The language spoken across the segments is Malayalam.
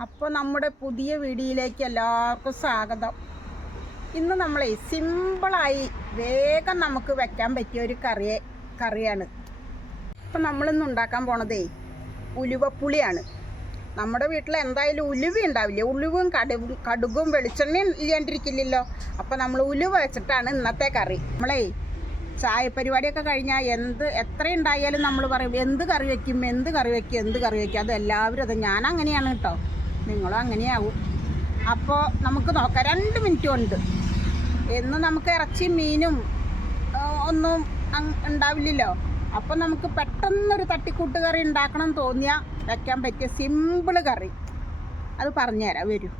അപ്പോൾ നമ്മുടെ പുതിയ വീഡിയോയിലേക്ക് എല്ലാവർക്കും സ്വാഗതം. ഇന്ന് നമ്മളെ സിമ്പിളായി വേഗം നമുക്ക് വെക്കാൻ പറ്റിയ ഒരു കറിയാണ്. അപ്പോൾ നമ്മളിന്ന് ഉണ്ടാക്കാൻ പോണതേ ഉലുവപ്പുളിയാണ്. നമ്മുടെ വീട്ടിൽ എന്തായാലും ഉലുവ ഉണ്ടാവില്ലേ, ഉലുവും കടുകും വെളിച്ചെണ്ണയും ഇല്ലാണ്ടിരിക്കില്ലല്ലോ. അപ്പോൾ നമ്മൾ ഉലുവ വെച്ചിട്ടാണ് ഇന്നത്തെ കറി. നമ്മളെ ചായ പരിപാടിയൊക്കെ കഴിഞ്ഞാൽ എത്ര ഉണ്ടായാലും നമ്മൾ പറയും എന്ത് കറി വയ്ക്കും. അത് എല്ലാവരും അത് ഞാൻ അങ്ങനെയാണ് കേട്ടോ, നിങ്ങളും അങ്ങനെയാവും. അപ്പോൾ നമുക്ക് നോക്കാം, 2 മിനിറ്റ് കൊണ്ട്. എന്ന് നമുക്ക് ഇറച്ചിയും മീനും ഒന്നും ഉണ്ടാവില്ലല്ലോ. അപ്പോൾ നമുക്ക് പെട്ടെന്നൊരു തട്ടിക്കൂട്ട് കറി ഉണ്ടാക്കണം തോന്നിയാൽ വയ്ക്കാൻ പറ്റിയ സിമ്പിൾ കറി അത് പറഞ്ഞുതരാം. വരൂ.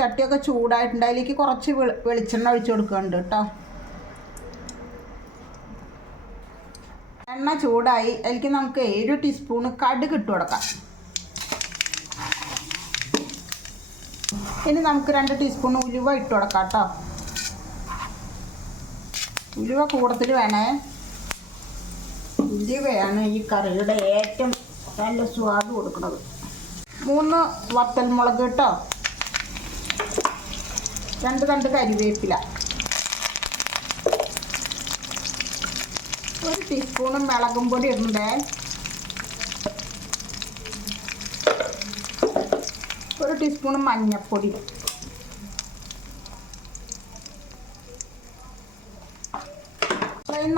ചട്ടിയൊക്കെ ചൂടായിട്ടുണ്ട്. അതിലേക്ക് കുറച്ച് വെളിച്ചെണ്ണ ഒഴിച്ചു കൊടുക്കുന്നുണ്ട് കേട്ടോ. എണ്ണ ചൂടായി. അതിലേക്ക് നമുക്ക് 1 ടീസ്പൂണ് കടുക് ഇട്ട് കൊടുക്കാം. ഇനി നമുക്ക് 2 ടീസ്പൂൺ ഉലുവ ഇട്ട് കൊടുക്കാം കേട്ടോ. ഉലുവ കൂടുതൽ വേണേ. ഉലുവയാണ് ഈ കറിയുടെ ഏറ്റവും നല്ല സ്വാദ് കൊടുക്കുന്നത്. 3 വത്തൽമുളക് കേട്ടോ. 2 തണ്ട് കരിവേപ്പില, 1 ടീസ്പൂണ് മുളകും പൊടി ഇടണ്ടേ. 1 ടീസ്പൂണ് മഞ്ഞൾപ്പൊടി,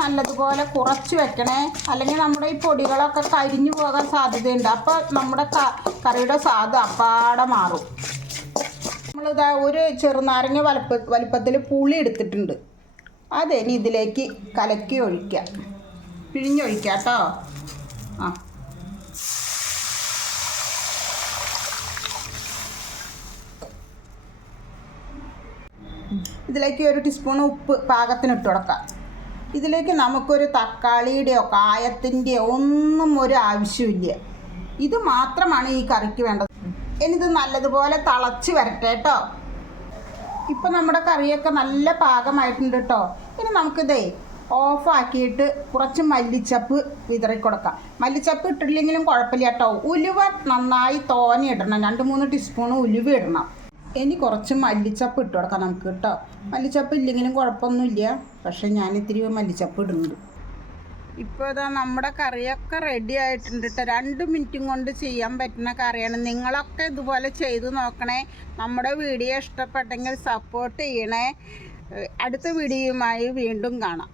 നല്ലതുപോലെ കുറച്ച് വെക്കണേ, അല്ലെങ്കിൽ നമ്മുടെ ഈ പൊടികളൊക്കെ കരിഞ്ഞു പോകാൻ സാധ്യതയുണ്ട്. അപ്പോൾ നമ്മുടെ കറിയുടെ സ്വാദ് അപ്പാടെ മാറും. നമ്മളിതാ ഒരു ചെറുനാരങ്ങ വലിപ്പത്തിൽ പുളി എടുത്തിട്ടുണ്ട്. അതിനി ഇതിലേക്ക് കലക്കി ഒഴിക്കുക, പിഴിഞ്ഞൊഴിക്കുക കേട്ടോ. ഇതിലേക്ക് 1 ടീസ്പൂൺ ഉപ്പ് പാകത്തിന് ഇട്ട് കൊടുക്കാം. ഇതിലേക്ക് നമുക്കൊരു തക്കാളിയുടെയോ കായത്തിൻ്റെയോ ഒന്നും ഒരു ആവശ്യമില്ല. ഇത് മാത്രമാണ് ഈ കറിക്ക് വേണ്ടത്. ഇനിയിത് നല്ലതുപോലെ തിളച്ച് വരട്ടെ കേട്ടോ. ഇപ്പം നമ്മുടെ കറിയൊക്കെ നല്ല പാകമായിട്ടുണ്ട് കേട്ടോ. ഇനി നമുക്കിതേ ഓഫാക്കിയിട്ട് കുറച്ച് മല്ലിച്ചപ്പ് വിതറി കൊടുക്കാം. മല്ലിച്ചപ്പ് ഇട്ടില്ലെങ്കിലും കുഴപ്പമില്ല കേട്ടോ. ഉലുവ നന്നായി തോനെ ഇടണം, 2-3 ടീസ്പൂൺ ഉലുവ ഇടണം. ഇനി കുറച്ച് മല്ലിച്ചപ്പ് ഇട്ട് കൊടുക്കാം നമുക്ക് കേട്ടോ. മല്ലിച്ചപ്പ് ഇല്ലെങ്കിലും കുഴപ്പമൊന്നുമില്ല, പക്ഷെ ഞാൻ ഇത്തിരി മല്ലിച്ചപ്പ് ഇടുന്നുണ്ട്. ഇപ്പോൾ ഇതാ നമ്മുടെ കറിയൊക്കെ റെഡി ആയിട്ടുണ്ട് കേട്ടോ. 2 മിനിറ്റും കൊണ്ട് ചെയ്യാൻ പറ്റുന്ന കറിയാണ്. നിങ്ങളൊക്കെ ഇതുപോലെ ചെയ്ത് നോക്കണേ. നമ്മുടെ വീഡിയോ ഇഷ്ടപ്പെട്ടെങ്കിൽ സപ്പോർട്ട് ചെയ്യണേ. അടുത്ത വീഡിയോയുമായി വീണ്ടും കാണാം.